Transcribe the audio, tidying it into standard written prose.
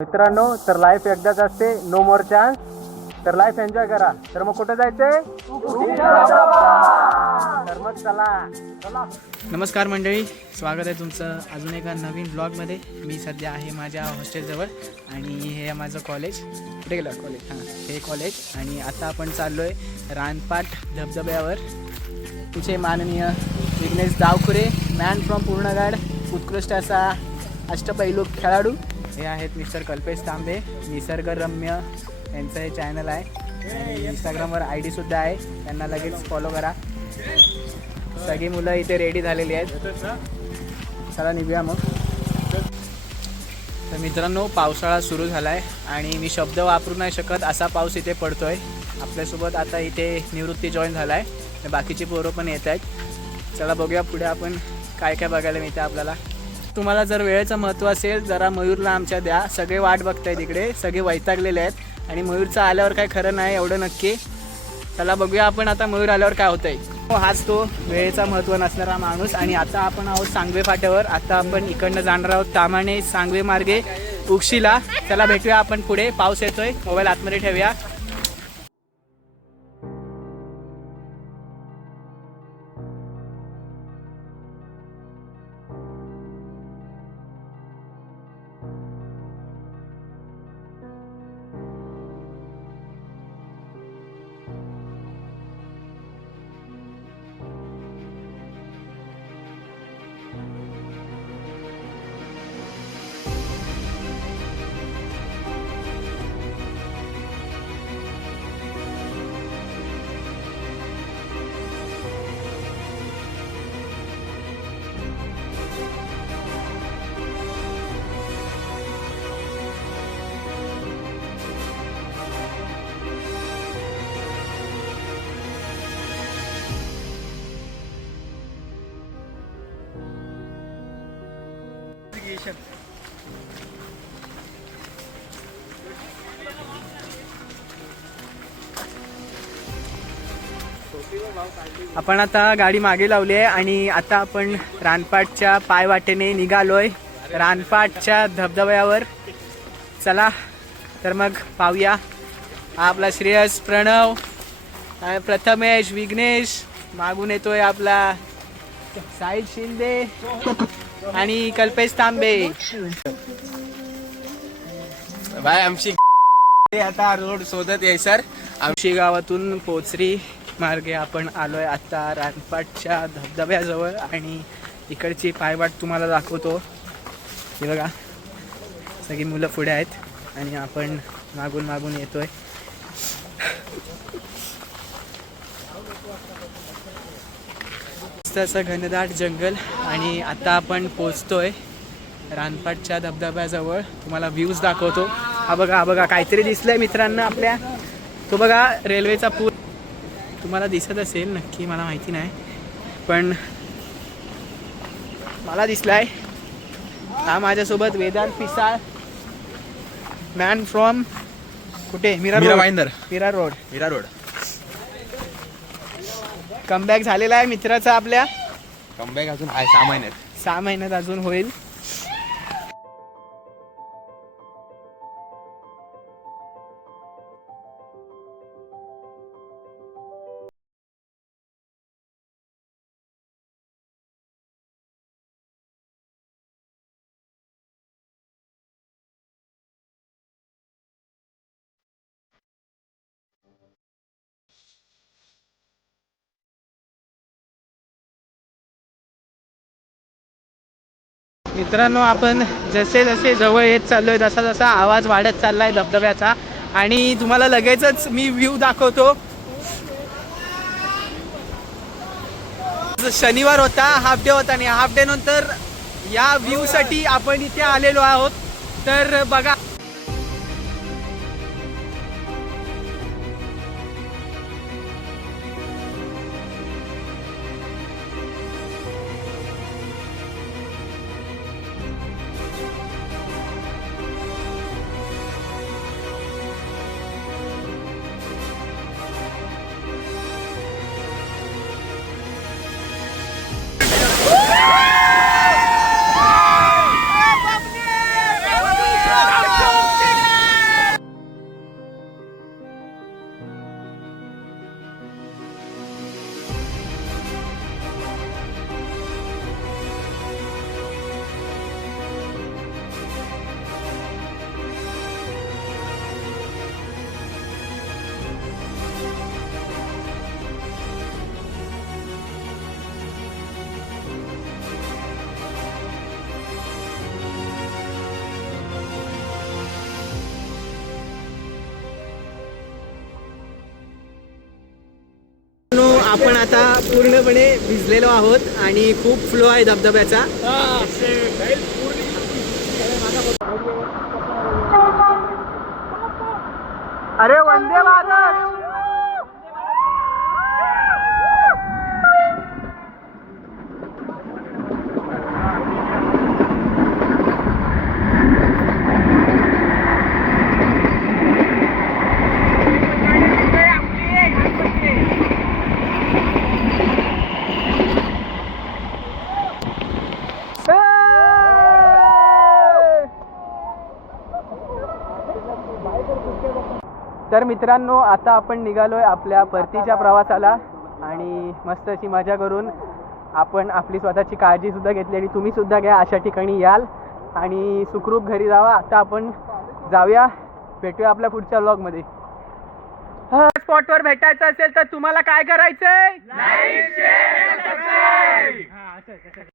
मित्रांनो, तर लाईफ एकदाच असते, नो मोर चान्स. तर लाईफ एन्जॉय करा. तर मग कुठे जायचंय? तर मग चला. नमस्कार मंडळी, स्वागत आहे तुमचं अजून एका नवीन ब्लॉगमध्ये. मी सध्या आहे माझ्या हॉस्टेलजवळ आणि हे आहे माझं कॉलेज. कुठे गेलं कॉलेज? हां, हे कॉलेज. आणि आता आपण चाललो आहे रानपाट धबधब्यावर. तुमचे माननीय विघ्नेश दावखुरे, मॅन फ्रॉम पूर्णगाड, उत्कृष्ट असा अष्टपैलू खेळाडू. हे आहेत मिस्टर कल्पेश तांबे, निसर्गरम्य यांचं हे चॅनल आहे आणि इंस्टाग्रामवर ID सुद्धा आहे, त्यांना लगेच फॉलो करा. सगळी मुलं इथे रेडी झालेली आहेत. चला निघूया मग. तर मित्रांनो, पावसाळा सुरू झाला आहे आणि मी शब्द वापरू नाही शकत असा पाऊस इथे पडतो आहे. आपल्यासोबत आता इथे निवृत्ती जॉईन झाला आहे, बाकीची पोरं पण येत आहेत. चला बघूया पुढे आपण काय काय बघायला मिळतं आपल्याला. तुम्हाला जर वेळेचं महत्त्व असेल, जरा मयूरला आमच्या द्या. सगळे वाट बघताय तिकडे, सगळे वैतागलेले आहेत आणि मयूरचं आल्यावर काय खरं नाही एवढं नक्की. चला बघूया आपण आता मयूर आल्यावर काय होतंय. हाच तो वेळेचा महत्त्व नसणारा माणूस. आणि आता आपण आहोत सांगवे फाट्यावर. आता आपण इकडनं जाणार आहोत तामाणे सांगवे मार्गे उक्षीला. चला भेटूया आपण पुढे. पाऊस येतोय, मोबाईल आतमध्ये ठेवूया. आपण आता गाडी मागे लावली आहे आणि आता आपण रानपाटच्या पायवाटेने निघालोय रानपाटच्या धबधब्यावर. चला तर मग पाहूया. आपला श्रेयस, प्रणव, प्रथमेश, विघ्नेश, मागून येतोय आपला साहिल शिंदे आणि कल्पेश तांबे. भाई आमची आता रोड शोधत आहे सर. आमची गावातून पोचरी मार्गे आपण आलोय आता रानपाटच्या धबधब्याजवळ आणि इकडची पायवाट तुम्हाला दाखवतो. हे बघा, सगळी मुलं पुढे आहेत आणि आपण मागून मागून येतोय. असं घनदाट जंगल आणि आता आपण पोचतोय रानपाटच्या धबधब्याजवळ. तुम्हाला व्ह्यूज दाखवतो. हा बघा काहीतरी दिसलंय मित्रांना आपल्या. तो बघा रेल्वेचा पूल तुम्हाला दिसत असेल नक्की, मला माहिती नाही पण मला दिसलाय. हा माझ्यासोबत वेदांत पिसाळ, मॅन फ्रॉम कुठे? मीरा रोड. कमबॅक झालेला आहे मित्राचा आपल्या. कमबॅक अजून आहे 6 महिन्यात अजून होईल. मित्रांनो, आपण जसे जसे जवळ येत चाललोय तसा जसा आवाज वाढत चाललाय धबधब्याचा आणि तुम्हाला लगेचच मी व्ह्यू दाखवतो. शनिवार होता, हाफ डे होता आणि हाफ डे नंतर या व्ह्यू साठी आपण इथे आलेलो आहोत. तर बघा, आता पूर्णपणे भिजलेलो आहोत आणि खूप फ्लो आहे धबधब्याचा. अरे वंदे भारत. तर मित्रांनो, आता आपण निघालोय आपल्या परतीच्या प्रवासाला आणि मस्त अशी मजा करून आपण आपली स्वतःची काळजी सुद्धा घेतली आणि तुम्ही सुद्धा घ्या. अशा ठिकाणी याल आणि सुखरूप घरी जावा. आता आपण जाऊया, भेटूया आपल्या पुढच्या व्लॉगमध्ये. स्पॉटवर भेटायचं असेल तर तुम्हाला काय करायचंय? Like, share, subscribe.